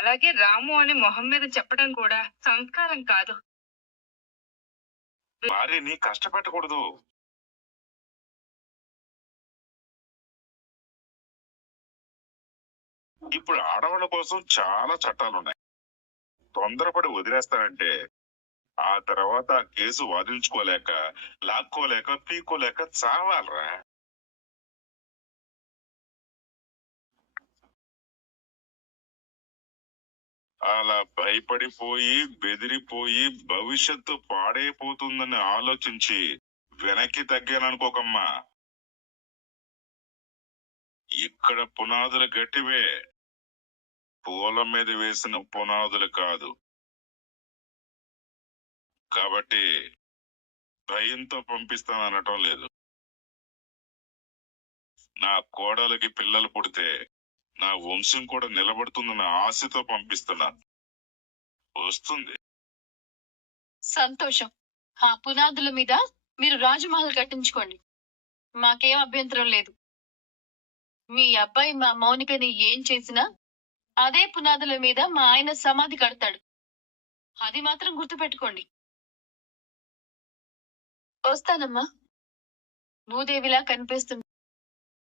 అలాగే రాము అని మొహం మీద చెప్పడం కూడా సంస్కారం కాదు. భార్యని కష్టపెట్టకూడదు. ఇప్పుడు ఆడవాళ్ళ కోసం చాలా చట్టాలున్నాయి. తొందరపడి వదిలేస్తానంటే ఆ తర్వాత కేసు వాదించుకోలేక, లాక్కోలేక, పీక్కోలేక చావాలరా. అలా భయపడిపోయి, బెదిరిపోయి భవిష్యత్తు పాడైపోతుందని ఆలోచించి వెనక్కి తగ్గాననుకోకమ్మా. ఇక్కడ పునాదులు గట్టివే, పూల మీద వేసిన పునాదులు కాదు. కాబట్టి భయంతో పంపిస్తాననటం లేదు. నా కోడలికి పిల్లలు పుడితే నా వంశం కూడా నిలబడుతుందన్న ఆశతో పంపిస్తున్నాను. వస్తుంది. సంతోషం. ఆ పునాదుల మీద మీరు రాజమహల్ కట్టించుకోండి, మాకేం అభ్యంతరం లేదు. మీ అబ్బాయి మా మౌనికని ఏం చేసినా అదే పునాదుల మీద మా ఆయన సమాధి కడతాడు. అది మాత్రం గుర్తుపెట్టుకోండి. వస్తానమ్మా. భూదేవిలా కనిపిస్తుంది.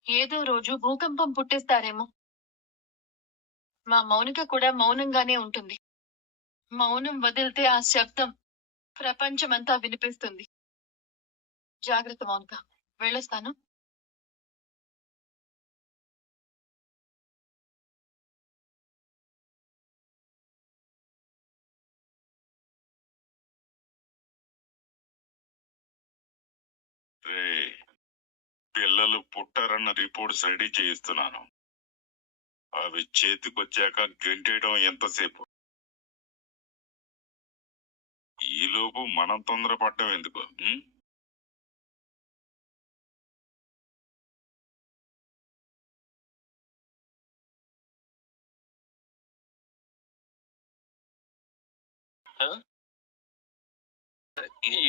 ఏదో రోజు భూకంపం పుట్టిస్తారేమో. మా మౌనిక కూడా మౌనంగానే ఉంటుంది. మౌనం వదిలితే ఆ శబ్దం ప్రపంచమంతా వినిపిస్తుంది. జాగ్రత్త మౌనిక, వెళ్ళొస్తాను. పిల్లలు పుట్టారన్న రిపోర్ట్స్ రెడీ చేయిస్తున్నాను. అవి చేతికొచ్చాక గెంటేయడం ఎంతసేపు? ఈలోపు మనం తొందరపడ్డం ఎందుకు?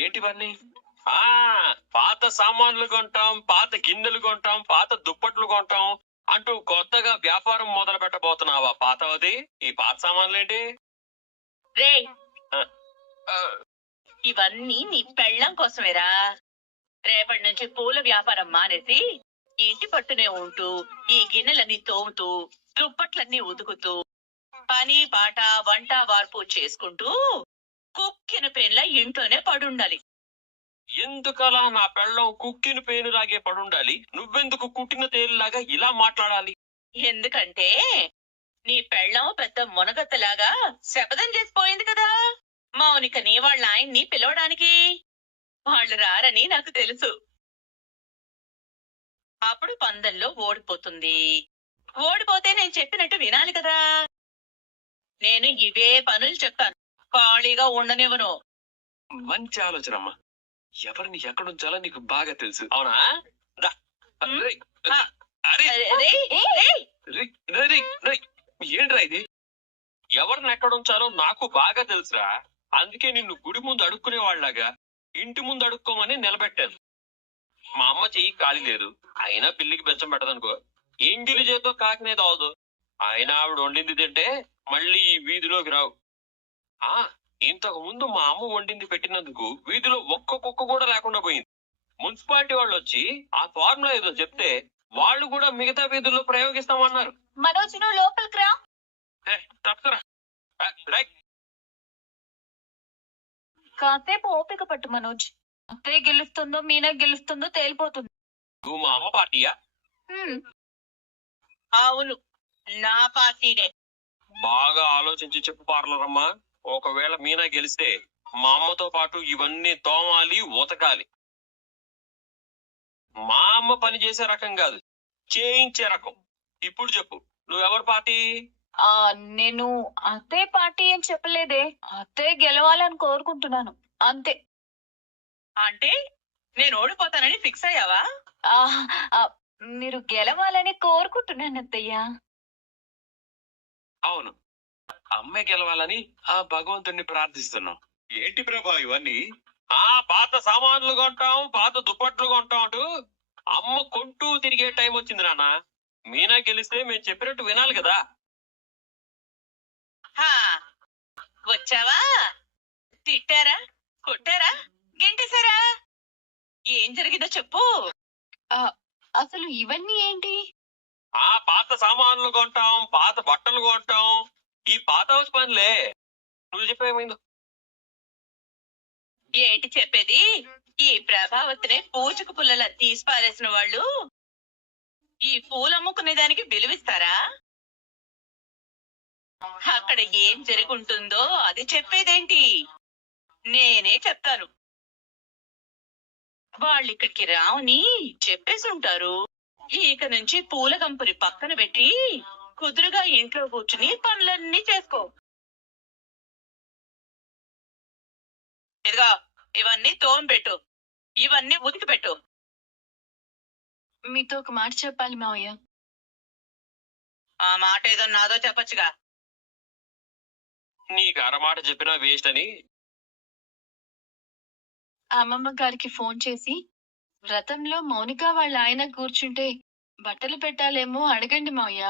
ఏంటివన్నీ? పాత సామాన్లు కొంటాం, పాత గిన్నెలు కొంటాం, పాత దుప్పట్లు కొంటాం అంటూ కొత్తగా వ్యాపారం మొదలు పెట్టబోతున్నావా పాతవది? ఈ పాత సామాన్లేంటి? రే, ఇవన్నీ నీ పెళ్ళం కోసమేరా. రేపటి నుంచి పూల వ్యాపారం మానేసి ఇంటి పట్టునే ఉంటూ ఈ గిన్నెలన్నీ తోముతూ దుప్పట్లన్నీ ఉతుకుతూ పని పాట వంట వార్పు చేసుకుంటూ కుక్కిన పేన్లా ఇంట్లోనే పడుండాలి. ఎందుకలా నా పెళ్ళం కుక్కిన పేనులాగే పడుండాలి? నువ్వెందుకు కుట్టిన తేలిలాగా ఇలా మాట్లాడాలి? ఎందుకంటే నీ పెళ్ళం పెద్ద మునగత్తలాగా శపథం చేసిపోయింది కదా మౌనికని వాళ్ళ ఆయన్ని పిలవడానికి. వాళ్ళు రారని నాకు తెలుసు. అప్పుడు పందెంలో ఓడిపోతుంది. ఓడిపోతే నేను చెప్పినట్టు వినాలి కదా. నేను ఇవే పనులు చెప్తాను, ఖాళీగా ఉండనివ్వను. మంచి ఆలోచన అమ్మా. ఎవరిని ఎక్కడుంచాలో నీకు బాగా తెలుసు, అవునా? ఏంట్రా ఇది? ఎవరిని ఎక్కడుంచాలో నాకు బాగా తెలుసురా. అందుకే నిన్ను గుడి ముందు అడుక్కునేవాళ్లాగా ఇంటి ముందు అడుక్కోమని నిలబెట్టాను. మా అమ్మ చెయ్యి ఖాళీ లేదు, అయినా పిల్లికి బెచ్చం పెట్టదనుకో. ఎంగిలి చేతో కాకినేది అవదు. అయినా ఆవిడ వండింది తింటే మళ్ళీ ఈ వీధిలోకి రావు. ఇంతకు ముందు మా అమ్మ వండింది పెట్టినందుకు వీధిలో ఒక్క కుక్క కూడా లేకుండా పోయింది. మున్సిపాలిటీ వాళ్ళు వచ్చి ఆ ఫార్ములా ఏదో చెప్తే వాళ్ళు కూడా మిగతా వీధుల్లో ప్రయోగిస్తామన్నారు. మనోజ్, నువ్వు లోపలికి రా. తప్పరా? కాసేపు ఓపిక పట్టు మనోజ్. అత్తయ్య గెలుస్తుందో మీనా గెలుస్తుందో తేలిపోతుంది. నువ్వు మా అమ్మ పార్టీయా? అవును, నా పార్టీనే. బాగా ఆలోచించి చెప్పు పార్లరమ్మా. ఒకవేళ మీనా గెలిస్తే మా అమ్మతో పాటు ఇవన్నీ తోమాలి, ఉతకాలి. మా అమ్మ పని చేసే రకం కాదు, చేయించే రకం. ఇప్పుడు చెప్పు, నువ్వెవరి పార్టీ? నేను అత్తయ్య పార్టీ అని చెప్పలేదే. అత్తయ్య గెలవాలని కోరుకుంటున్నాను, అంతే. అంటే నేను ఓడిపోతానని ఫిక్స్ అయ్యావా? మీరు గెలవాలని కోరుకుంటున్నాను అత్తయ్య. అవును, అమ్మాయి గెలవాలని ఆ భగవంతుణ్ణి ప్రార్థిస్తున్నాం. ఏంటి ప్రభా ఇవన్నీ? పాత సామాన్లు కొంటాం, పాత దుప్పట్లు కొంటాం అంటూ అమ్మ కొంటూ తిరిగే టైం వచ్చింది నాన్న. మీనా గెలిస్తే మేము చెప్పినట్టు వినాలి కదా. వచ్చావా? తిట్టారా, కొట్టారా, గెంటేశారా? ఏం జరిగిందో చెప్పు. అసలు ఇవన్నీ ఏంటి? ఆ పాత సామాన్లు కొంటాం, పాత బట్టలు కొంటాం, ఈ పాత హౌస్ పనులే. నువ్వు చెప్పేమైందో? ఏంటి చెప్పేది? ఈ ప్రభావతిని పూజకు పుల్లలా తీసి పారేసిన వాళ్ళు ఈ పూలు అమ్ముకునే దానికి విలువిస్తారా? అక్కడ ఏం జరుగుంటుందో అది చెప్పేదేంటి? నేనే చెప్తాను. వాళ్ళు ఇక్కడికి రావని చెప్పేసి ఉంటారు. ఇక నుంచి పూల కంపుని పక్కన పెట్టి కుదురుగా ఇంట్లో కూర్చుని పనులన్నీ చేసుకో. ఇదిగా ఇవన్నీ తోంబెట్టు, ఇవన్నీ ఉతికి పెట్టు. మీతో ఒక మాట చెప్పాలి మావయ్య. ఆ మాట ఏదో నాదో చెప్పొచ్చుగా. నీకు అరమాట చెప్పినా వేస్ట్ అని. అమ్మమ్మ గారికి ఫోన్ చేసి వ్రతంలో మౌనిక వాళ్ళ ఆయన కూర్చుంటే బట్టలు పెట్టాలేమో అడగండి మావయ్య.